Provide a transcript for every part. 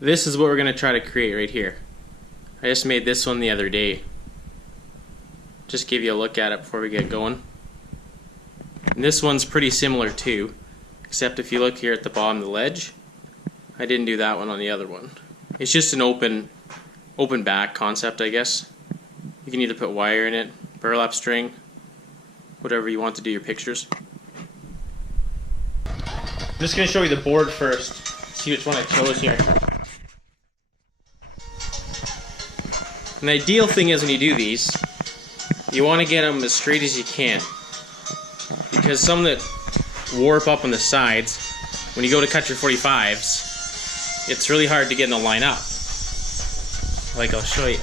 This is what we're going to try to create right here. I just made this one the other day. Just give you a look at it before we get going. And this one's pretty similar too, except if you look here at the bottom of the ledge, I didn't do that one on the other one. It's just an open back concept, I guess. You can either put wire in it, burlap string, whatever you want to do your pictures. I'm just going to show you the board first, see which one I chose here. And the ideal thing is when you do these, you want to get them as straight as you can. Because some that warp up on the sides, when you go to cut your 45s, it's really hard to get them to line up. Like I'll show you.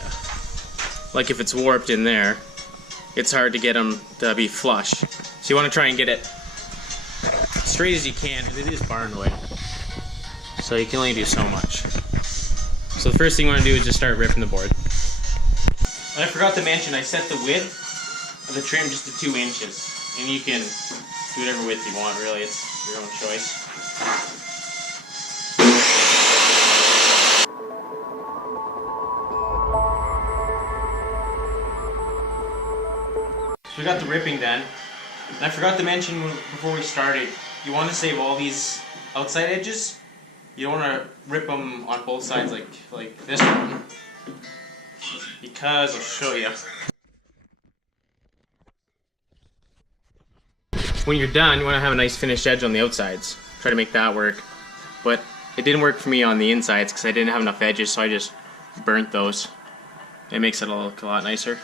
Like if it's warped in there, it's hard to get them to be flush. So you want to try and get it straight as you can, and it is barnwood. So you can only do so much. So the first thing you want to do is just start ripping the board. And I forgot to mention, I set the width of the trim just to 2 inches. And you can do whatever width you want, really, it's your own choice. So we got the ripping done. And I forgot to mention before we started, you want to save all these outside edges. You don't want to rip them on both sides like this one. Because I'll show you. When you're done, you want to have a nice finished edge on the outsides. Try to make that work. But it didn't work for me on the insides because I didn't have enough edges, so I just burnt those. It makes it look a lot nicer.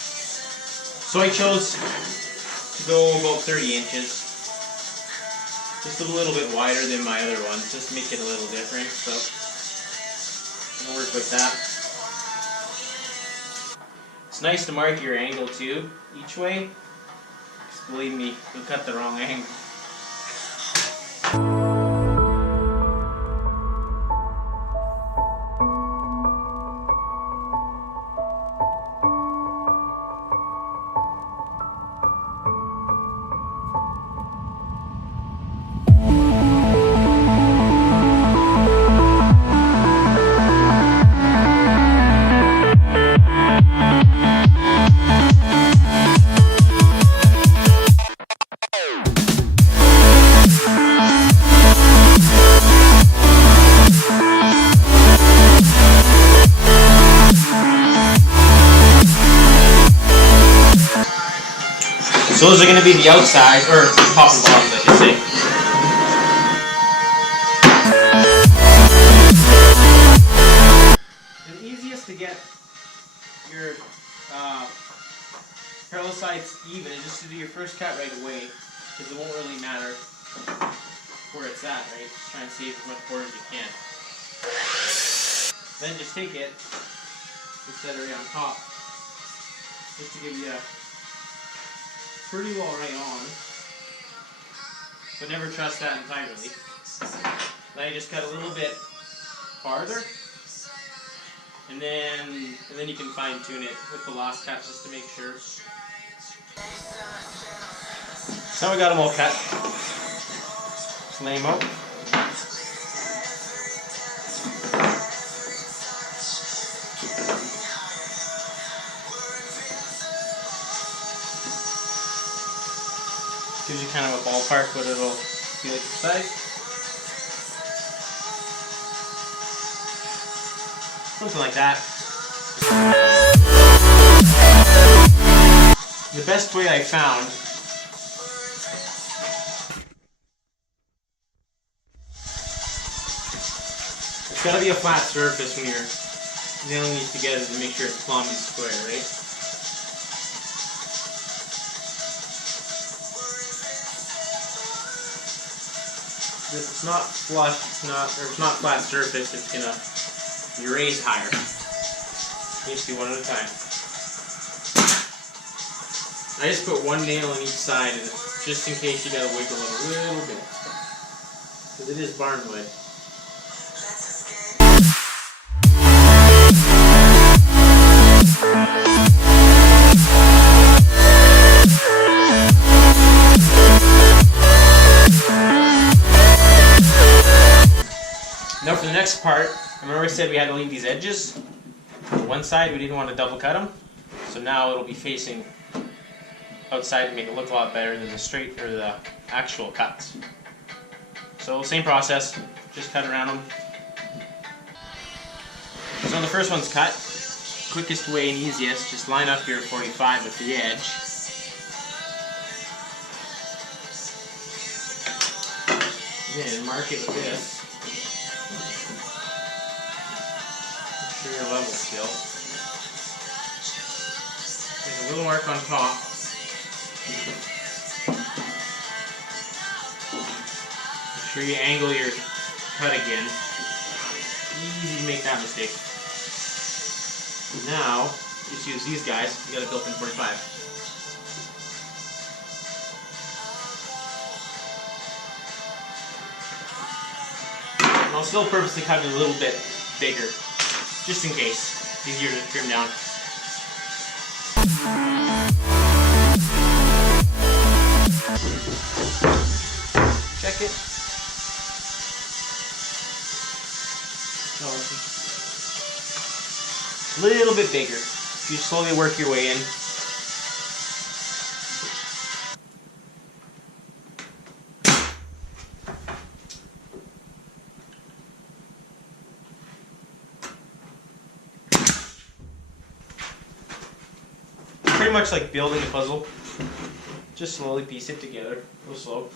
So I chose to go about 30 inches. Just a little bit wider than my other ones, just to make it a little different. So I'm going to work with that. It's nice to mark your angle too, each way. Believe me, you'll cut the wrong angle. So those are going to be the outside, or top and bottom, I should say. The easiest to get your parallel sides even is just to do your first cut right away, because it won't really matter where it's at, right? Just try and save as much board as you can. Then just take it and set it right on top, just to give you a pretty well right on, but never trust that entirely. Then you just cut a little bit farther, and then you can fine tune it with the last cut just to make sure. So now we got them all cut. Just lay them out. Gives you kind of a ballpark what it'll be like inside. Something like that. The best way I found it's got to be a flat surface when you're nailing these together to make sure it's plumb and square, right? If it's not flush, it's not flat surface, it's gonna you raise higher. You just do one at a time. I just put one nail on each side, and just in case you gotta wiggle it a little bit, because it is barnwood. Now for the next part, remember I said we had to leave these edges? On one side we didn't want to double cut them, so now it'll be facing outside to make it look a lot better than the straight or the actual cuts. So same process, just cut around them. So the first one's cut. Quickest way and easiest, just line up your 45 with the edge. Then mark it with this. Make sure you're level still. There's a little mark on top. Make sure you angle your cut again. Easy to make that mistake. Now, just use these guys. You got a built-in 45. And I'll still purposely cut it a little bit bigger, just in case. It's easier to trim down. Check it. A little bit bigger. You slowly work your way in. Pretty much like building a puzzle. Just slowly piece it together. Real slow.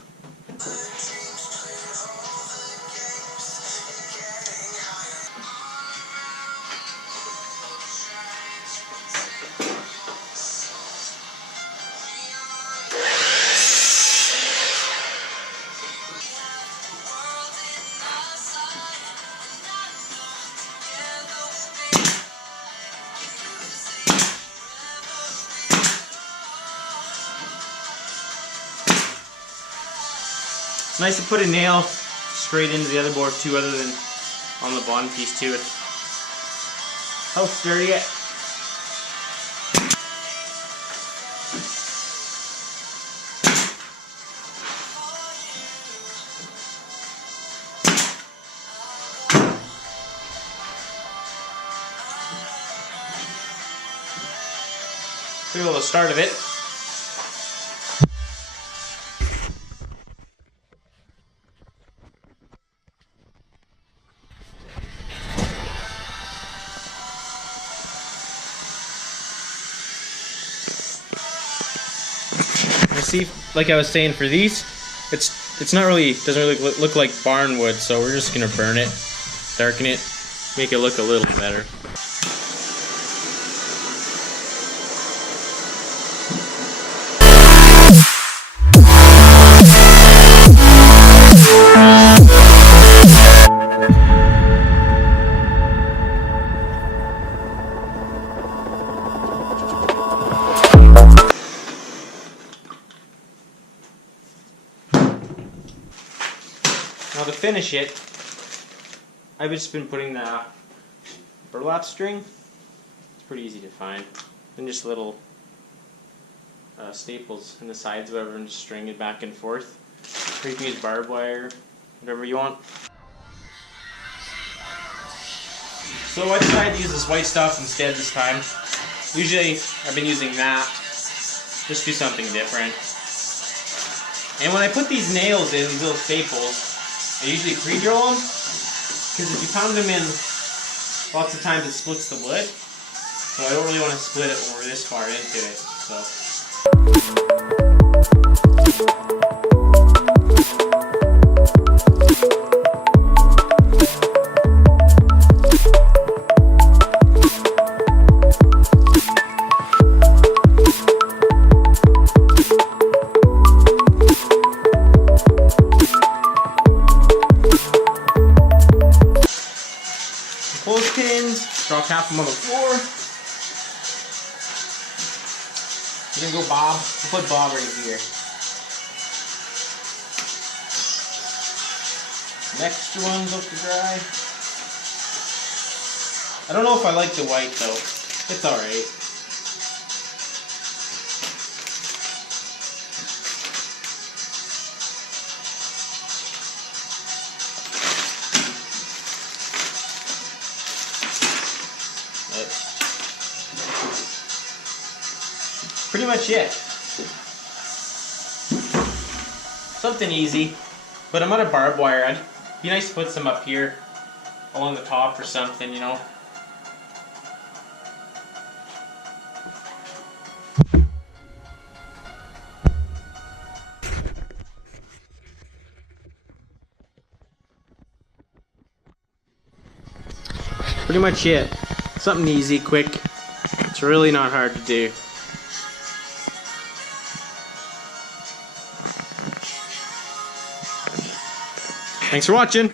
It's nice to put a nail straight into the other board too, other than on the bottom piece too. It helps sturdy it. Feel the start of it. See, like I was saying, for these, it's not really, doesn't really look like barn wood, so we're just gonna burn it, darken it, make it look a little better. Now to finish it, I've just been putting the burlap string. It's pretty easy to find. And just little staples in the sides, whatever, and just string it back and forth. Or you can use barbed wire, whatever you want. So I decided to use this white stuff instead this time. Usually I've been using that. Just do something different. And when I put these nails in, these little staples, I usually pre-drill them, because if you pound them in, lots of times it splits the wood. So I don't really want to split it when we're this far into it. Clothespins, drop half them on the floor. We're gonna go Bob. We'll put Bob right here. Next one's up to dry. I don't know if I like the white though. It's alright. pretty much it. Something easy, but I'm out of barbed wire. It'd be nice to put some up here along the top or something, you know. Pretty much it. Something easy, quick. It's really not hard to do. Thanks for watching.